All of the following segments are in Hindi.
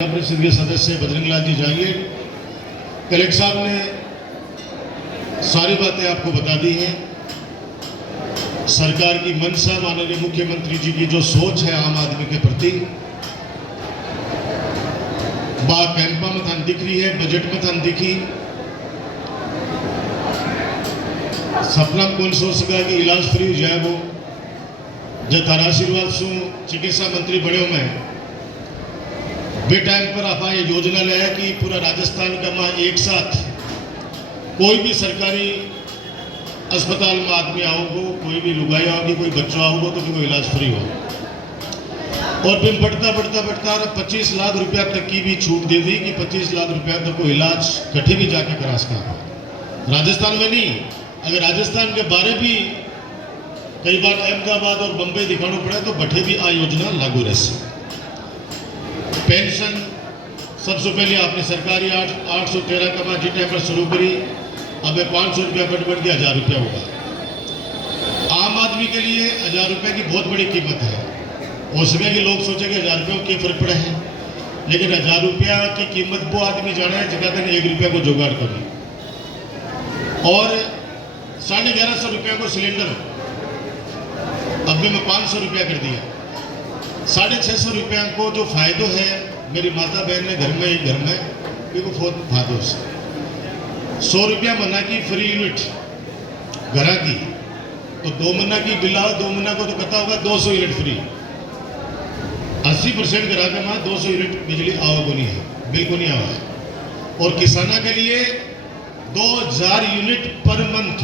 परिषद के सदस्य बजरंगलाल जी जाएंगे। कलेक्टर साहब ने सारी बातें आपको बता दी हैं। सरकार की मंशा, माननीय मुख्यमंत्री जी की जो सोच है आम आदमी के प्रति, बा कैंपा में थान दिख रही है, बजट में थान दिखी। सपना कौन सोच सका कि इलाज फ्री हो जाए। वो जो थारा आशीर्वाद शू चिकित्सा मंत्री बने मैं बे टाइम पर आप ये योजना लाया कि पूरा राजस्थान का माँ एक साथ कोई भी सरकारी अस्पताल में आदमी आओगे, कोई भी लुगाई आओगी, कोई बच्चा आओगे तो उनको इलाज फ्री हो। और फिर बढ़ता बढ़ता बढ़ता 25 लाख रुपया तक की भी छूट दे दी कि 25 लाख रुपया तक को इलाज कठे भी जाके करा सका। राजस्थान में नहीं, अगर राजस्थान के बारे भी कई बार अहमदाबाद और बम्बई दिखाना पड़े तो बठे भी आ योजना लागू रहे। पेंशन सबसे पहले आपने सरकारी 813 का जी टाइम पर शुरू करी, अब 500 रुपया बढ़ गया 1000 रुपया होगा। आम आदमी के लिए 1000 रुपये की बहुत बड़ी कीमत है। हो सके कि लोग सोचेंगे 1000 रुपये के फर्क पड़ा है, लेकिन 1000 रुपया की कीमत वो आदमी जाना है जगह दिन 1 रुपया को जुगाड़ करें। और 1150 रुपया को सिलेंडर अब भी मैं 500 रुपया कर दिया। 650 रुपया को जो फायदो है, मेरी माता बहन ने घर में को बहुत फायदो से 100 रुपया महीना की फ्री यूनिट घरा की, तो 2 महीना की बिल आओ, 2 महीना को तो पता होगा 200 यूनिट फ्री। 80% घरा का माँ 200 यूनिट बिजली आओ को नहीं है, बिल को नहीं आवा। और किसाना के लिए 2000 यूनिट पर मंथ,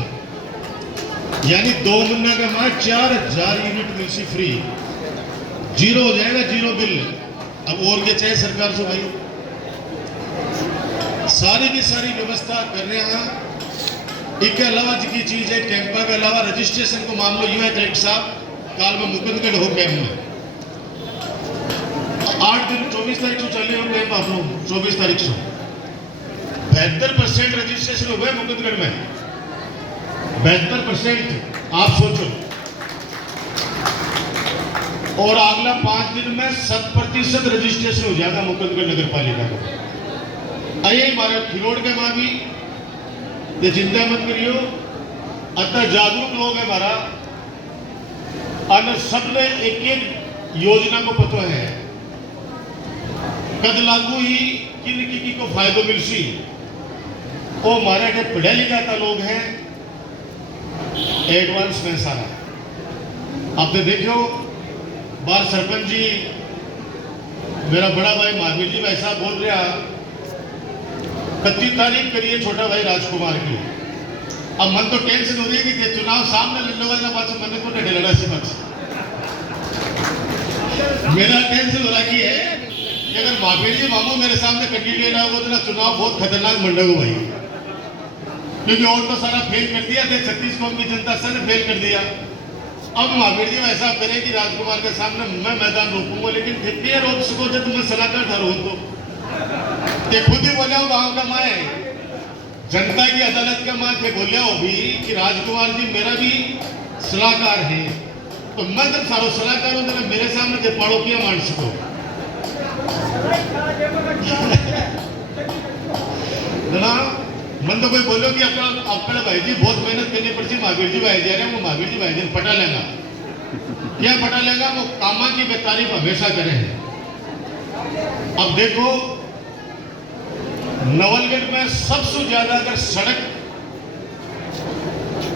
यानी 2 महीना का माँ 4000 यूनिट मिलसी फ्री। जीरो हो जाएगा, जीरो बिल। अब और क्या चाहिए सरकार से भाई? सारी की सारी व्यवस्था कर रहे हैं। इसके अलावा जी चीज है, कैंपा के अलावा रजिस्ट्रेशन को मामला यूं है कलेक्टर साहब, काल में मुकुंदगढ़ हो कैंप में 8 दिन 24 तारीख को चले हो कैंप आप लोग। 24 तारीख से 72% रजिस्ट्रेशन हो गए मुकुंदगढ़ में। 72% आप सोचो। और अगला 5 दिन में 100% रजिस्ट्रेशन हो जाएगा मुकुंदगढ़ नगर पालिका को। आइए हमारे खिरोड़ के माँ भी ये चिंता मत करियो, अतः जागरूक लोग है हमारा, और सबने एक योजना को पता है कद लागू ही किन की को फायदो मिलसी। वो हमारे के पढ़े लिखा था लोग हैं, एडवांस में सारा आपने देखो। बार सरपंच जी मेरा बड़ा भाई महावीर जी भाई साहब बोल रहा 31 तारीख करिए छोटा भाई राजकुमार की। अब मन तो टेंशन हो रही है कि चुनाव सामने लड़ने वाला पास मन को ढेला से पास मेरा टेंशन हो रहा है कि अगर महावीर जी मामू मेरे सामने कैंडिडेट आओगे तो ना चुनाव बहुत खतरनाक मंडोगे भाई, क्योंकि और तो सारा फेल कर दिया थे। 36 कौम की जनता से ने फेल कर दिया। अब महावीर जी ऐसा करे कि राजकुमार के सामने मैं मैदान रोकूंगा, लेकिन फिर भी रोक सको जब मैं सलाहकार था रोक तो खुद ही बोले हो गाँव का माँ जनता की अदालत का माँ थे बोले हो भी कि राजकुमार जी मेरा भी सलाहकार है, तो मैं जब सारो सलाहकार हूं तो मेरे सामने जब पाड़ो किया मान सको। मन तो कोई बोलो कि अपना भाई जी बहुत मेहनत करनी पड़ती, महावीर जी भाई जा रहे हैं, वो महावीर जी भाई जी पटा लेगा। क्या पटा लेगा? वो कामा की बेतारीफ हमेशा करें। अब देखो नवलगढ़ में सबसे ज्यादा अगर सड़क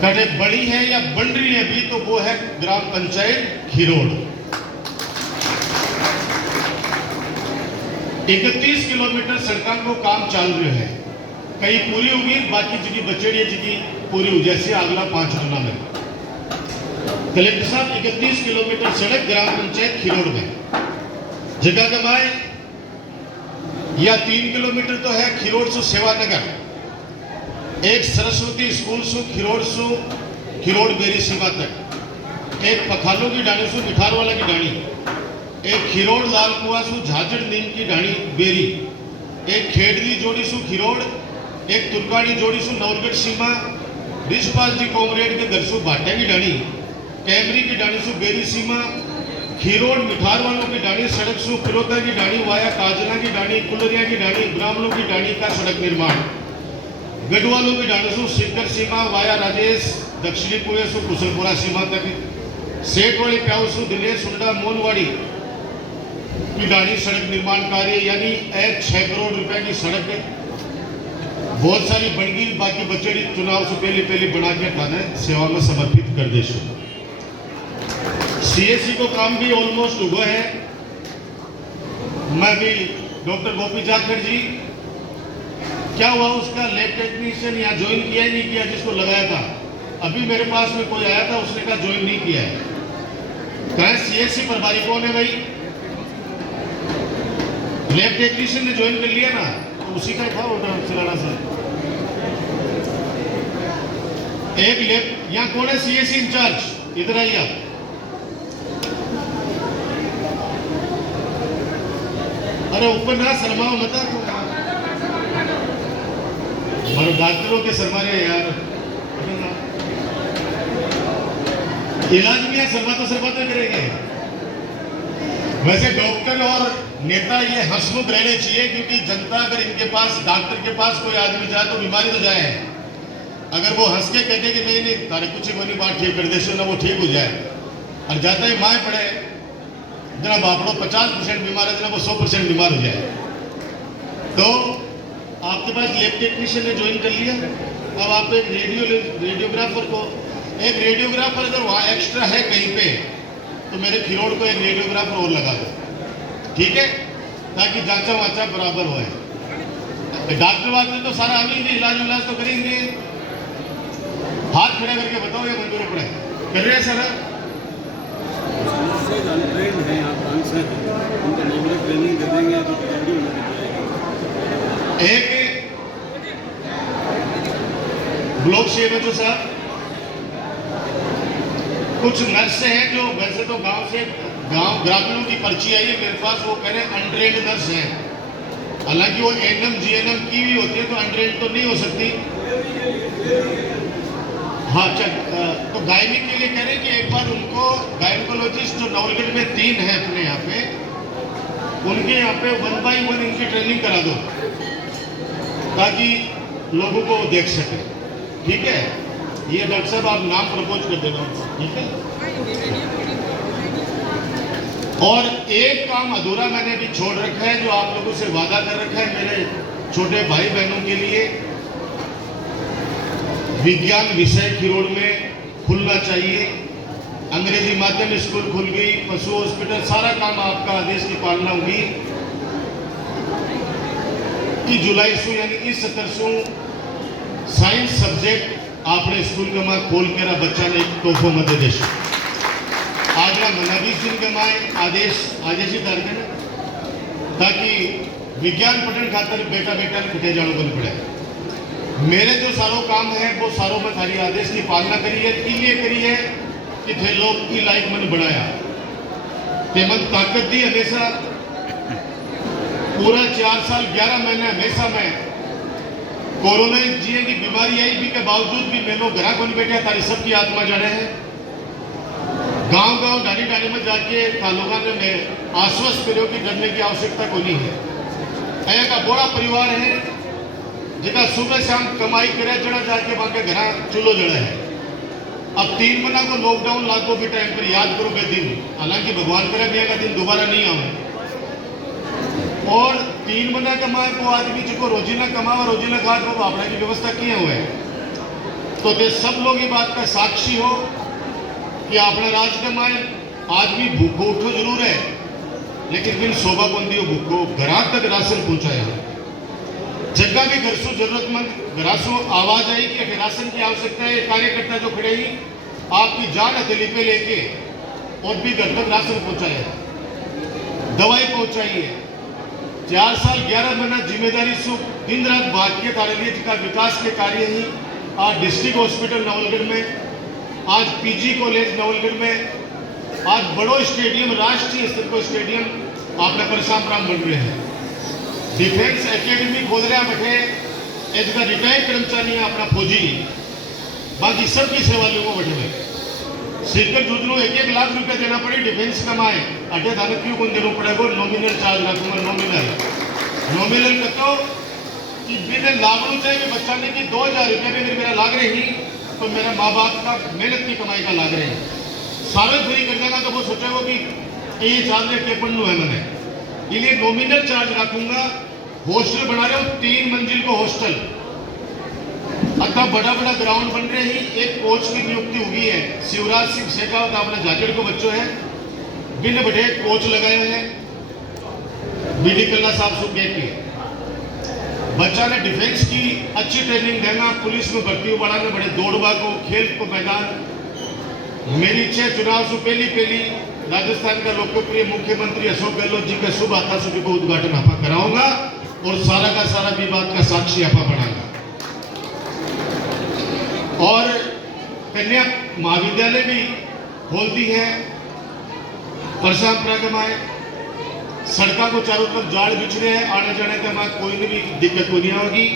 कटे बड़ी है या बन रही है भी तो वो है ग्राम पंचायत खिरोड़। 31 किलोमीटर सड़कों को काम चाल रहे हैं, कहीं पूरी होगी, बाकी जगह बचेड़ी जगह पूरी हो जैसे अगला 5 दिनों में। कलेक्टर साहब 31 किलोमीटर सड़क ग्राम पंचायत खिरोड़ में जगह कमाए, या 3 किलोमीटर तो है खिरोड़ से सेवानगर, एक सरस्वती स्कूल से खिरोड़ बेरी सीमा तक, एक पखालों की डाणी से मिठार वाला की डाणी, एक खिरोड़ लाल कुआ से झाझड़ नीम की डाणी बेरी, एक खेड़ली जोड़ी से खिरोड़, एक तुर्काड़ी जोड़ी सु नवलगढ़ सीमा, रिजपाल जी कॉमरेड के घर सु भाटे की डाणी, कैमरी की डाणी सु बेरी सीमा, खीरोड मिठार वालों की डाणी सड़क सु पिरोता की डाणी वाया काजना की डाणी कुलरिया की डाणी ब्राह्मणों की डाणी का सड़क निर्माण गढ़वालों की डाणी सु सिकर सीमा वाया राजेश दक्षिणी कुएं सु कुशलपुरा सीमा तक सेठवाड़ी प्याउसु दिनेश सुंडा मोनवाड़ी की डाणी सड़क निर्माण कार्य यानी 6 करोड़ रुपए की सड़क बहुत सारी बन गई, बाकी बचड़ी चुनाव से पहले बना के थाने सेवा में समर्पित कर दे। सीएससी को काम भी ऑलमोस्ट हुआ है। मैं भी डॉक्टर गोपी जाखड़ जी, क्या हुआ उसका लैब टेक्नीशियन यहाँ ज्वाइन किया ही नहीं किया जिसको लगाया था। अभी मेरे पास में कोई आया था, उसने कहा ज्वाइन नहीं किया है। कहा सीएससी प्रभारी कौन है भाई? लैब टेक्नीशियन ने ज्वाइन कर लिया ना, तो उसी का था सिलाना सर। एक लैब यहाँ कौन है सीएससी इंचार्ज? इधर आइए आप। अरे ऊपर ना शर्माओ मत, डॉक्टरों के शर्मा रहे यार। इलाज में शर्मा तो करेंगे। वैसे डॉक्टर और नेता ये हंसमुख रहने चाहिए, क्योंकि जनता अगर इनके पास डॉक्टर के पास कोई आदमी जाए तो बीमारी तो जाए। अगर वो हंस के कहते कि नहीं तारे कुछ कोई बात ठीक कर दे ना वो ठीक हो जाए, और जाता ही माए पड़े जना बापड़ो 50% बीमार है जना वो 100% बीमार हो जाए। तो आपके पास लैब टेक्नीशियन ने ज्वाइन कर लिया। अब आप एक रेडियोग्राफर अगर वहाँ एक्स्ट्रा है कहीं पे तो मेरे खिरोड़ को एक रेडियोग्राफर और लगा दो, ठीक है, ताकि जांचा वाचा बराबर हो। डॉक्टर तो सारा हम ही इलाज तो करेंगे। हाथ खड़ा करके बताओ ये मंजूर पड़े कर रहे हैं सर? एक ब्लॉक सीएमएचओ साहब, कुछ नर्स हैं जो वैसे तो गांव ग्रामीणों की पर्ची आई है मेरे पास, वो कह रहे हैं अनट्रेंड नर्स हैं। हालांकि वो एएनएम जीएनएम की भी होती है तो अनट्रेंड तो नहीं हो सकती। हाँ चल, तो गायनी के लिए कह रहे हैं कि एक बार उनको गायनकोलॉजिस्ट जो नवलगढ़ में 3 है अपने यहाँ पे, उनके यहाँ पे 1 by 1 इनकी ट्रेनिंग करा दो ताकि लोगों को देख सके, ठीक है। ये डॉक्टर साहब आप नाम प्रपोज कर देना, ठीक है। और एक काम अधूरा मैंने अभी छोड़ रखा है जो आप लोगों से वादा कर रखा है मेरे छोटे भाई बहनों के लिए। विज्ञान विषय खिरोड़ में खुलना चाहिए। अंग्रेजी माध्यम स्कूल खुल गई, पशु हॉस्पिटल, सारा काम आपका आदेश की पालना होगी कि जुलाई सु यानी इस सत्र सु साइंस सब्जेक्ट आपने स्कूल के माँ खोल कर बच्चा ने तोहफो मध्य देश आगरा मनावी सिंह के माए आदेश ही तार ताकि विज्ञान पठन खातर बेटा पिटे जानो बन पड़े। मेरे जो सारों काम है वो सारों में थारी आदेश की पालना करी है, इसलिए करी है कि थे लोग की लाइफ मन बढ़ाया, ते मन ताकत दी हमेशा। पूरा 4 साल 11 महीने हमेशा मैं कोरोना जी की बीमारी आई भी के बावजूद भी मैंने घरा को नहीं बैठा, तारी सबकी आत्मा जाने हैं। गांव डाली में जाके लोगों ने मैं आश्वस्त करो कि डरने की आवश्यकता को नहीं है। ऐसा का बड़ा परिवार है जिनका सुबह शाम कमाई करे जड़ा जाके वहां के घर चूल्हो जड़ा है। अब 3 महीना को लॉकडाउन लागू के टाइम पर याद करो के दिन, हालांकि भगवान करे भी का दिन दोबारा नहीं आवे। और 3 महीना कमाए वो आदमी जिसको रोजी ना कमावा रोजी ना खा वो आपने की व्यवस्था किए हुए। तो ये सब लोग ये बात का साक्षी हो कि अपने राज के माए आदमी भूखो उठो जरूर है, लेकिन बिन शोभा बंदी भूखो घर तक राशन पहुंचाया। जगह भी घर सो जरूरतमंद घर सो आवाज आई कि राशन की आवश्यकता है। कार्यकर्ता जो खड़े ही आपकी जान हथेली पे लेके और भी घर तक राशन पहुंचाया, दवाई पहुंचाई है। 4 साल 11 महीना जिम्मेदारी से दिन रात भाग के तारे का विकास के कार्य ही आज डिस्ट्रिक्ट हॉस्पिटल नवलगढ़ में, आज पीजी कॉलेज नवलगढ़ में, आज बड़ो स्टेडियम राष्ट्रीय स्तर को स्टेडियम आपने परशुराम बन रहे हैं। डिफेंस एकेडमी खोल रहा बैठे इसका रिटायर्ड कर्मचारी है अपना फौजी, बाकी सबकी सेवा लोगों बैठे हुए सिक्के जुदरू 1-1 लाख रुपया देना पड़े डिफेंस कमाए अटे थाने क्यों कौन देना पड़ेगा नॉमिनल चार्ज रखूंगा नॉमिनल कतो कि बिना लागू चाहिए बच्चा ने कि 2000 रुपये भी मेरा लाग रहे ही तो मेरे माँ बाप का मेहनत की कमाई का लाग रहे हैं सारे फ्री कर देगा तो वो सोचेगा कि ये चार्ज के पन्नू है मैंने इन्हें नॉमिनल चार्ज रखूंगा। हॉस्टल बना रहे हो 3 मंजिल को हॉस्टल अतः बड़ा बड़ा ग्राउंड बन रहे ही एक कोच की नियुक्ति हुई है शिवराज सिंह शेखावत अपने जाकेट को बच्चों है बिन बड़े कोच लगाए हैं बीडी कल्ला साहब सुख गेट के बच्चा ने डिफेंस की अच्छी ट्रेनिंग देना पुलिस में भर्ती बढ़ाने बड़े दौड़वा को खेल को मैदान मेरी इच्छा चुनाव से पहली राजस्थान का लोकप्रिय मुख्यमंत्री अशोक गहलोत जी के शुभ आकाशों को उद्घाटन आपा कराऊंगा और सारा का सारा विवाद का साक्षी आपा बनाऊंगा। और कन्या महाविद्यालय भी खोलती है परसाम प्रागमाए सड़कों को चारों तरफ जाड़ बिछ रहे हैं आने जाने के बाद कोई भी दिक्कत नहीं होगी।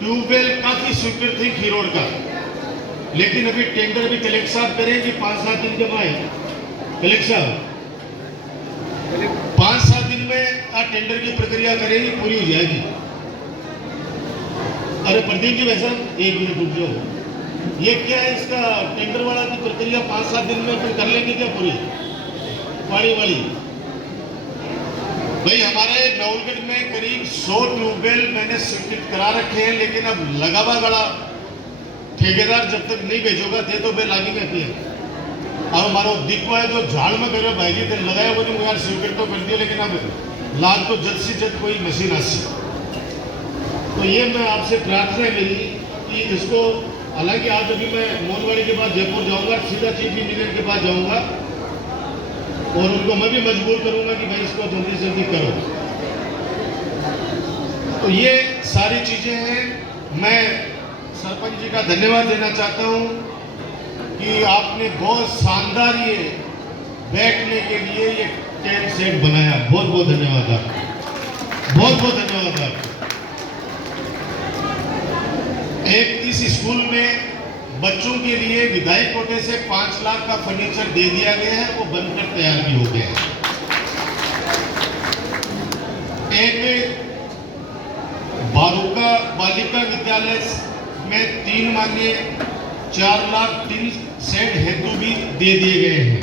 ट्यूबवेल काफी स्वीकृत थी खीरोड का लेकिन अभी टेंडर भी कलेक्टर साहब करेंगे 5-7 दिन के बाद कलेक्टर साहब 5-7 दिन में आ टेंडर की प्रक्रिया करेंगी पूरी हो जाएगी। अरे प्रदीप जी वैसा 1 मिनट रुक जाओ ये क्या है इसका टेंडर वाला की प्रक्रिया 5-7 दिन में फिर कर लेंगे क्या पूरी पानी वाली भाई हमारे नवलगढ़ में करीब 100 ट्यूबवेल मैंने स्वीकृत करा रखे हैं लेकिन अब लगावा गड़ा ठेकेदार जब तक नहीं भेजोगा थे तो बे लागी में है अब हमारा दिक्कत है जो झाड़ में करे भाई जी लगाया वो नहीं यार स्वीकृत तो कर दिया लेकिन अब लाग तो जल्द से जल्द कोई मशीन आसी तो ये मैं आपसे प्रार्थना है मेरी कि इसको हालांकि आज अभी मैं मोहनवाड़ी के बाद जयपुर जाऊंगा सीधा चीफ इंजीनियर के पास जाऊंगा और उनको मैं भी मजबूर करूंगा कि भाई इसको जल्दी से जल्दी करो। तो ये सारी चीजें हैं मैं सरपंच जी का धन्यवाद देना चाहता हूं कि आपने बहुत शानदार ये बैठने के लिए ये टेंट सेट बनाया बहुत बहुत धन्यवाद आपको बहुत बहुत धन्यवाद आपको। एक इस स्कूल में बच्चों के लिए विधायक कोटे से 5 लाख का फर्नीचर दे दिया गया है वो बनकर तैयार भी हो गया है। एक बारूका बालिका विद्यालय में 3 मांगे 4 लाख 3 सेट हेतु भी दे दिए गए हैं।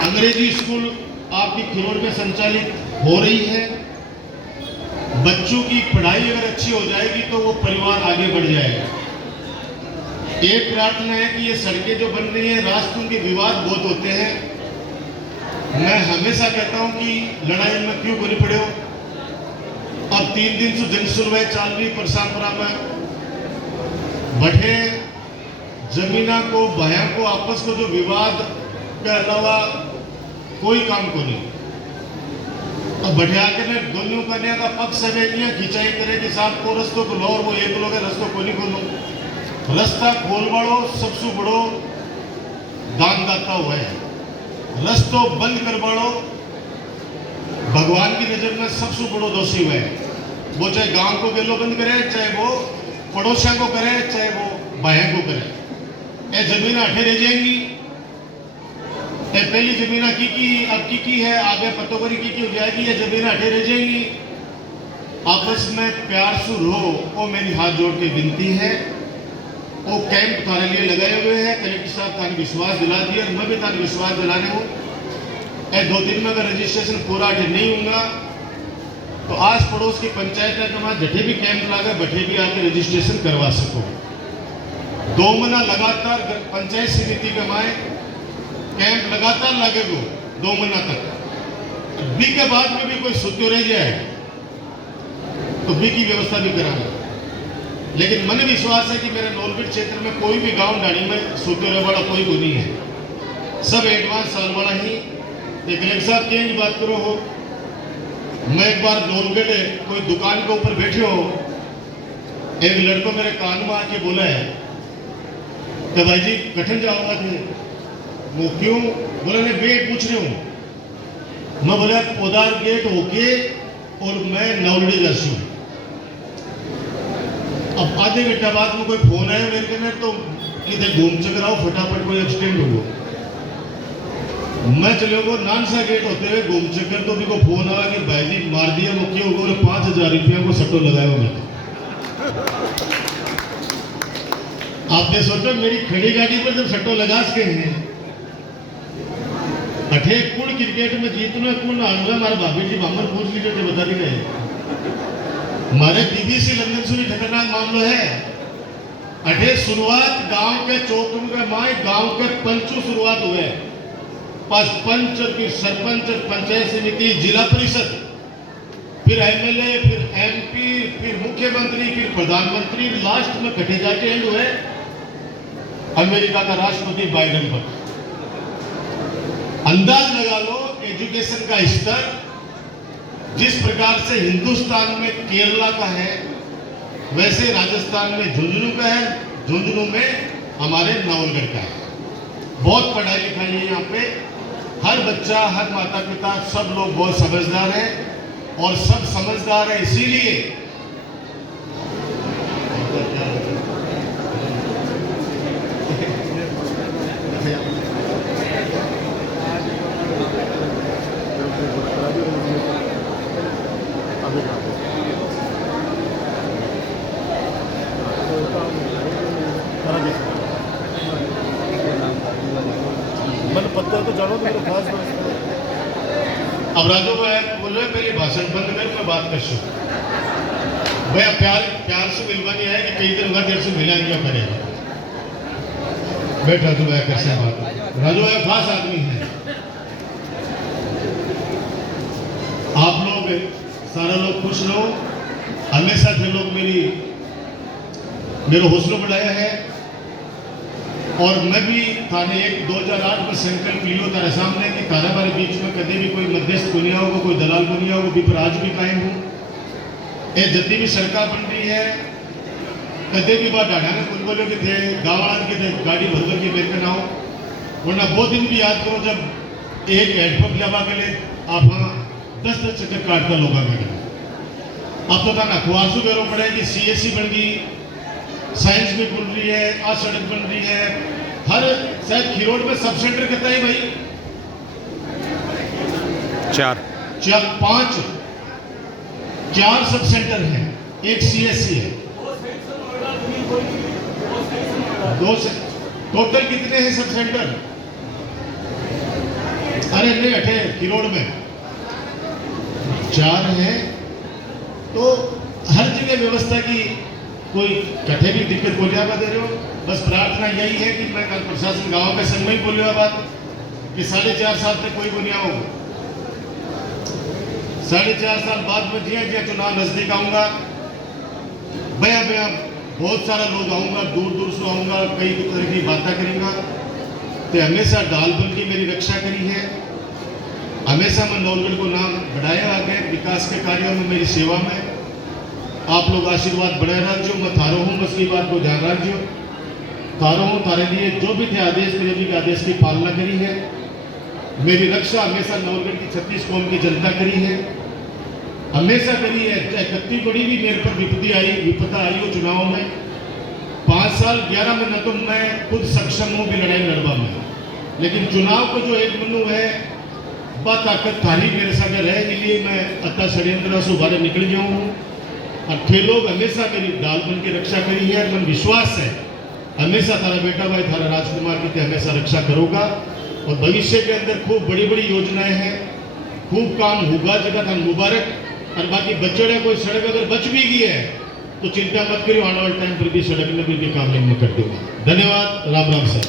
अंग्रेजी स्कूल आपकी खिरोड़ में संचालित हो रही है। बच्चों की पढ़ाई अगर अच्छी हो जाएगी तो वो परिवार आगे बढ़ जाएगा। एक प्रार्थना है कि ये सड़कें जो बन रही हैं रास्तों के विवाद बहुत होते हैं। मैं हमेशा कहता हूं कि लड़ाई में क्यों बनी पड़े हो। अब 3 दिन से जन सुनवाई चल रही परसामपुरा में बढ़े जमीना को भाया को आपस को जो विवाद के अलावा कोई काम को नहीं अब बढ़िया के ने दोनों करने का पक्ष है खिंचाई करे कि साहब को रस्तों को लो और वो एक लोग रस्तों को नहीं खोलो रास्ता खोल बाड़ो सबसे बड़ो दानदाता हुआ है रस्तों बंद कर बाड़ो भगवान की नजर में सबसे बड़ो दोषी हुआ है। वो चाहे गांव को गेलो बंद करे चाहे वो पड़ोसियों को करे चाहे वो भाइयों को करे। ये जमीन अठे रह जाएंगी। पहली जमीन की अब की है आगे पतोगरी की हो जाएगी। ये जमीन अठे रह जाएंगी। आपस में प्यार से रहो वो मेरी हाथ जोड़ के विनती है। वो कैंप थारे लिए लगाए हुए हैं। कलेक्टर साहब थाने विश्वास दिला दिया मैं भी थाने विश्वास दिलाने हूँ। 2 दिन में अगर रजिस्ट्रेशन पूरा नहीं होगा तो आस पड़ोस की पंचायत के वहाँ जठे भी कैंप लगा बठे भी आके रजिस्ट्रेशन करवा सको। 2 महीना लगातार पंचायत समिति के माए कैंप लगातार लगेगा 2 महीना तक। बी के बाद में भी कोई सुत्यो रह जाए तो बी की व्यवस्था भी कराना। लेकिन मन विश्वास है कि मेरे नौलगढ़ क्षेत्र में कोई भी गांव डाणी में सुत्यो रह वाला कोई नहीं है। सब एडवांस साल वाला ही। कलेक्टर साहब की बात करो हो मैं एक बार नौलगढ़ कोई दुकान के ऊपर बैठे हो एक लड़का मेरे कान में आके बोला है कि भाई जी कठिन जाऊंगा थे वो क्यों बोला मैं बेट पूछ रही हूँ। मैं बोला पोदार गेट होके और मैं नौलड़ी दर्शी हूँ। अब आधे घंटा बाद में कोई फोन आया मेरे के तो कि थे घूम चकराओ फटाफट कोई एक्सीडेंट हो गो। मैं चले गो नानसा गेट होते हुए घूम चक्कर तो मेरे को फोन आया कि भाई जी मार दिया मुख्य होगा और 5,000 रुपया को सट्टो लगाया हो। मैं आपने सोचो मेरी खड़ी गाड़ी पर जब सट्टो लगा सके हैं अठे कौन क्रिकेट में जीतना कौन हारूंगा हमारे भाभी जी मामन पूछ लीजिए तो बता दी गए। हमारे बीबीसी लंदन से भी खतरनाक मामला है। अठे शुरुआत गांव के चौक में माए गांव के पंचों शुरुआत हुए पंच फिर सरपंच पंचायत समिति जिला परिषद फिर एमएलए फिर एमपी फिर मुख्यमंत्री फिर प्रधानमंत्री लास्ट में घटे जाके एंड हुए अमेरिका का राष्ट्रपति बाइडेन पर। अंदाज लगा लो एजुकेशन का स्तर जिस प्रकार से हिंदुस्तान में केरला का है वैसे राजस्थान में झुंझुनू का है, झुंझुनू में हमारे नवलगढ़ का है। बहुत पढ़ाई लिखाई है यहाँ पे। हर बच्चा हर माता पिता सब लोग बहुत समझदार हैं और सब समझदार है इसीलिए पता तो जानो तो खास अब राजू भाई बोल रहे पहले भाषण बंद कर मैं बात कर सू भैया प्यार से मिलवानी है कि कई दिन बाद देर से मिला नहीं करेगा। बैठ राजू भाई कैसे बात राजू भाई खास आदमी है। आप लोग सारा लोग खुश रहो हमेशा थे लोग मेरा हौसला बढ़ाया है और मैं भी थाने 2008 में संकल्प लियो तारे सामने कि तारा बारे बीच में कभी भी कोई मध्यस्थ बुनिया होगा कोई दलाल बुनिया होगा भी पर आज भी कायम हूँ। ये जितनी भी सरकार बन रही है कदे भी बात डाढ़ा में कुल बोलो कि थे गाँव के थे गाड़ी भर भर के मेरे के ना हो वरना वो दिन भी याद करो जब एक हेडपंप लगा के लिए आप हाँ 10-10 चक्कर काटता लोग के लिए। अब तो था ना खुआसू बेरो पड़े कि CSC बन गई साइंस भी खुल रही है आज सड़क बन रही है हर शायद खीरोड में सब सेंटर कितना है भाई 4 सब सेंटर है एक CSC है 2 टोटल कितने हैं सब सेंटर। अरे नहीं अठे खीरोड में 4 है तो हर जगह व्यवस्था की कोई कठे भी दिक्कत बोलिया दे रहे हो। बस प्रार्थना यही है कि मैं कल प्रशासन गांव के संग में ही बोलिया बात कि 4.5 साल तक कोई बुनिया हो 4.5 साल बाद में जिया जिया चुनाव नजदीक आऊंगा भैया भैया बहुत सारा लोग आऊंगा दूर दूर से आऊंगा कई तरह की बातें करूंगा तो हमेशा डाल बन की मेरी रक्षा करी है। हमेशा मैं नवलगढ़ को नाम बढ़ाया आगे विकास के कार्यों में मेरी सेवा में आप लोग आशीर्वाद बढ़ाए रखो। मैं थारो हूँ बस की बात को ध्यान रखो थारो हूँ थारे लिए जो भी थे आदेश मेरे भी आदेश की पालना करी है। मेरी रक्षा हमेशा नवलगढ़ की 36 कौम की जनता करी है हमेशा करी है। चाहे कितनी बड़ी भी मेरे पर विपदा आई हो चुनाव में 5 साल 11 महीने तो मैं खुद सक्षम हूँ भी लड़ाई लड़वा में लेकिन चुनाव को जो एक मनु है बात ताकत थारी मेरे साथ रहे इसलिए मैं अत्ता षड्यंत्र से बाहर निकल गया हूँ और थे लोग हमेशा मेरी डाल बन की रक्षा करी है। मन विश्वास है हमेशा थारा बेटा भाई थारा राजकुमार की हमेशा रक्षा करूँगा और भविष्य के अंदर खूब बड़ी बड़ी योजनाएं हैं खूब काम होगा जगह था मुबारक और बाकी बच्चों कोई सड़क अगर बच भी गई है तो चिंता मत करियो आने वाले टाइम पर भी सड़क में भी काम नहीं कर दूंगा। धन्यवाद राम राम सर।